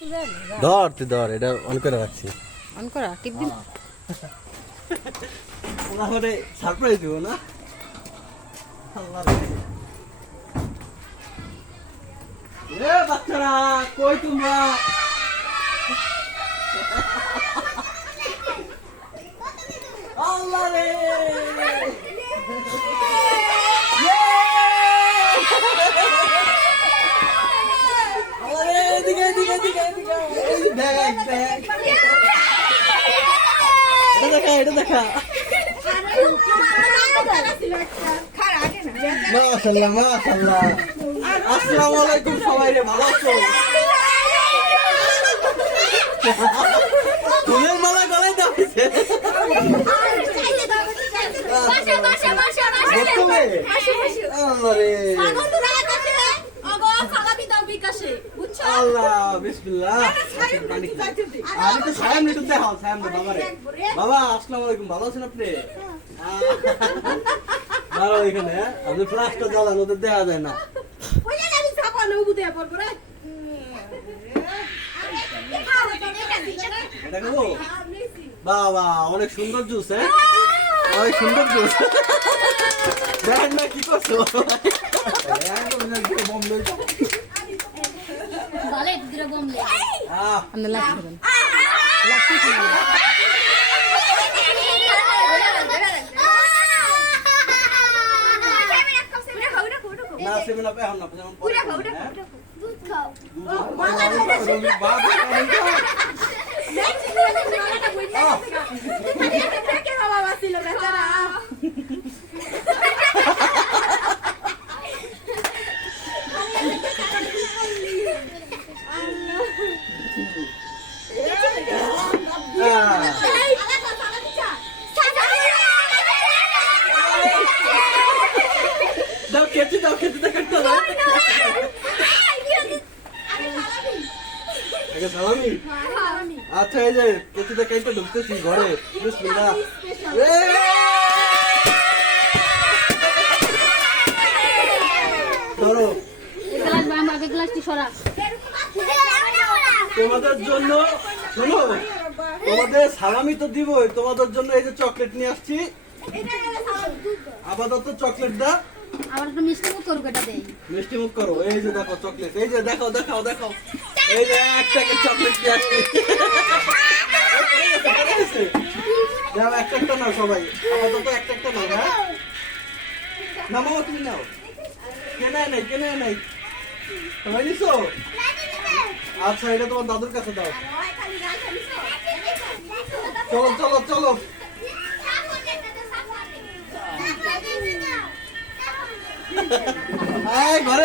ধর তুই ধর, এটা অন করে রাখছি। অন করা টিপ দিন। ওরা মানে সারপ্রাইজ দিব না। আল্লাহ রে। এ বাচ্চারা কই তোমরা? আল্লাহ রে। এদিকে এদিকে এদিকে এদিকে। এই দেখ দেখ। এটা দেখা। মাশাআল্লাহ মাশাআল্লাহ। আসসালামু আলাইকুম সবাই রে, ভালো আছো? ফুলের মালা গলায় দাও। আল্লাহ বিসমিল্লাহ। আমি তো সায়াম নিতে দেখাও, সায়াম দে বাবা রে। বাবা আসসালামু আলাইকুম, ভালো আছেন আপনি? ভালো এখানে আপনি ফ্লাশটা জ্বালান, ওদের দেখা যায় না। বাবা অনেক সুন্দর জুস, হ্যাঁ অনেক সুন্দর জুস। দেখেন না কি করছো? না সেভেন আপ এখন না, দুধ খাও। দাও খেতে দাও, খেতে দাও, কাটতে দাও। সালামি। আচ্ছা এই যে কেচিটা কেটে ঢুকতেছি ঘরে। বিসমিল্লাহ। ধরো তোমাদের জন্য, শোনো তোমাদের সালামি তো দিবই, তোমাদের জন্য এই যে চকলেট নিয়ে আসছি। আপাতত চকলেট দা, আবার একটু মিষ্টি মুখ করো, এটা দেই মিষ্টি মুখ করো। এই যে দেখো চকলেট, এই যে দেখাও দেখাও দেখাও। এই যে এক প্যাকেট চকলেট নিয়ে আসছি। দাও একটা একটা নাও সবাই, আপাতত একটা একটা নাও। হ্যাঁ না মামা তুমি নাও। কেনে নাই কেনে নাই, সবাই নিছো? আচ্ছা এটা তোমার দাদুর কাছে দাও। চলো চলো চলো। ঘরে